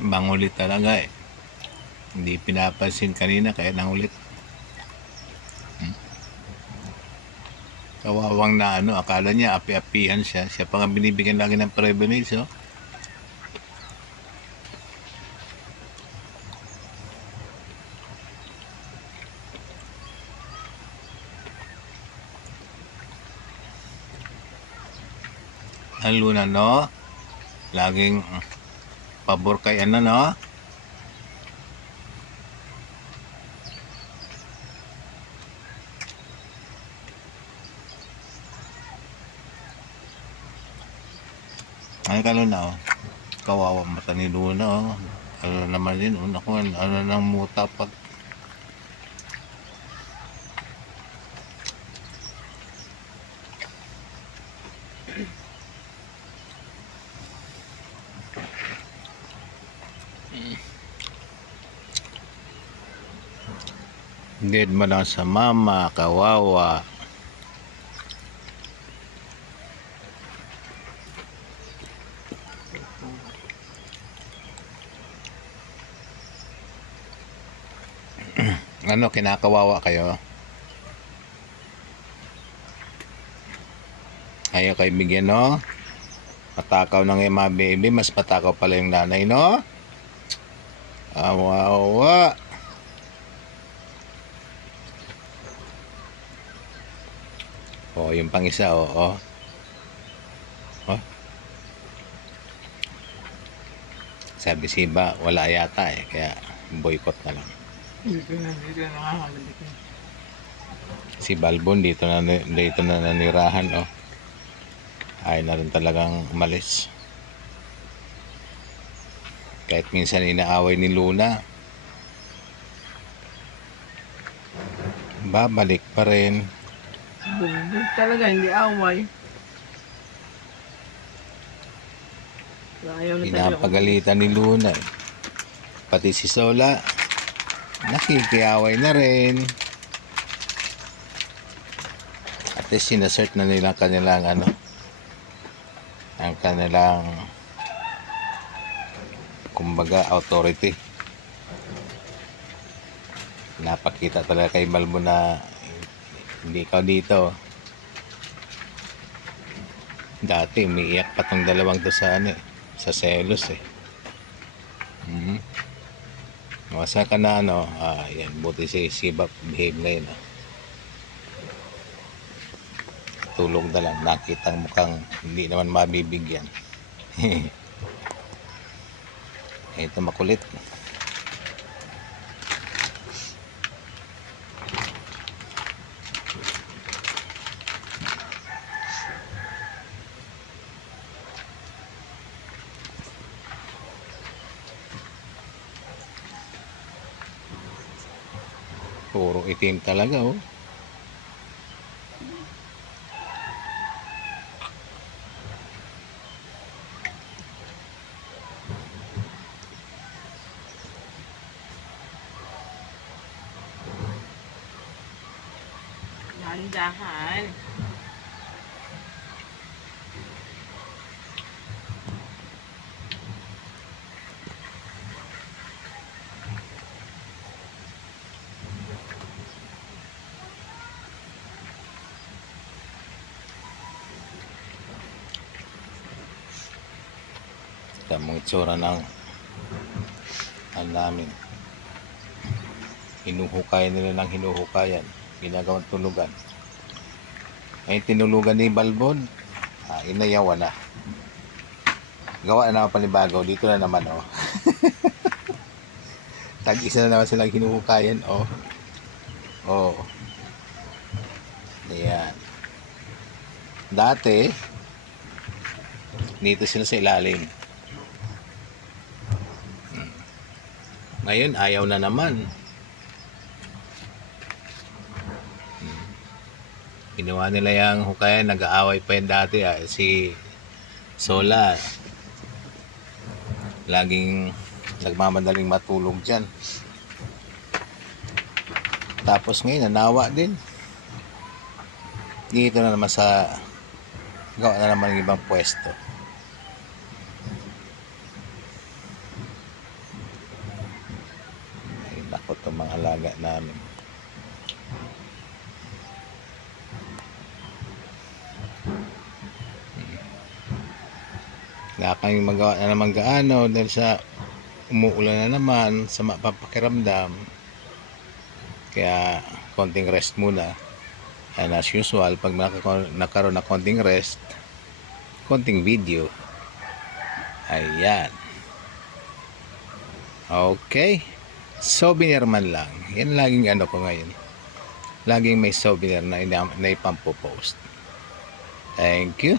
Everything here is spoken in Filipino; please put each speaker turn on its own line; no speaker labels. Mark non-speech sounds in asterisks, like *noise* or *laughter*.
Mangulit talaga eh. Hindi pinapansin kanina kaya nangulit. Hmm? Kawawang na ano, akala niya api-apihan siya. Siya pa nga binibigyan lagi ng privilege, oh. Lalo na, no? Laging mm, pabor kay ano, no? Ay, kalo na, oh. Kawawa mata ni Luna, oh. Ano naman din, oh. Naku, ano, ano nang muta pag... Dead mo lang sa mama, kawawa. *clears throat* ano, kinakawawa kayo? Ayaw kayo bigyan, no? Matakaw ng ema baby, mas patakaw pala yung nanay, no? Awawa. Oh, yung pang isa, oh, oh. Sabi si Iba, wala yata eh, kaya boycott na lang.
Dito na, dito na nakakabalik na.
Si Balbon dito na dito na nanirahan oh. Ay na rin talagang umalis. Kahit minsan inaaway ni Luna. Babalik pa rin.
Bumbog talaga, hindi away. Ayaw na.
Pinapagalitan ni Luna. eh. Pati si Sola, nakikiaway na rin. At least sinasert na nila ang kanilang ano, ang kanilang kumbaga authority. Napakita talaga kay Balbo na hindi ka dito. Dati umiiyak pa tong dalawang to sa ano eh, sa selos eh. Mhm. Masa ka na ano, ah, yan, buti si Sibak behave ngayon ah. Tulog na lang, nakita mukhang hindi naman mabibigyan. *laughs* Ito makulit. Puro itim talaga oh.
Dahan-dahan.
Tamang itsura ng ano namin. Hinuhukay nila ng hinuhukayan. Ginagawang tulugan. Ngayon tinulugan ni Balbon. Ah, inayawan na. Gawa na naman panibagaw. Dito na naman, oh. *laughs* Tag-isa na naman silang hinuhukayan, oh. Oh. Ayan. Dati, dito sila sa ilalim. Ngayon, ayaw na naman. Hmm. Ginawa nila yung hukayan, nag-aaway pa yun dati. Ah. Si Sola, laging nagmamadaling matulog dyan. Tapos ngayon, nanawa din. Dito na naman sa gawa na naman ng ibang pwesto. Alaga namin. Wala kaming magawa na naman gaano dahil sa umuulan na naman sa mapapakiramdam. Kaya konting rest muna. And as usual, pag nagkaroon na konting rest, konting video. Ayan. Okay. Souvenir man lang. Yan laging ano ko ngayon. Laging may souvenir na, ina- na ipampopost. Thank you.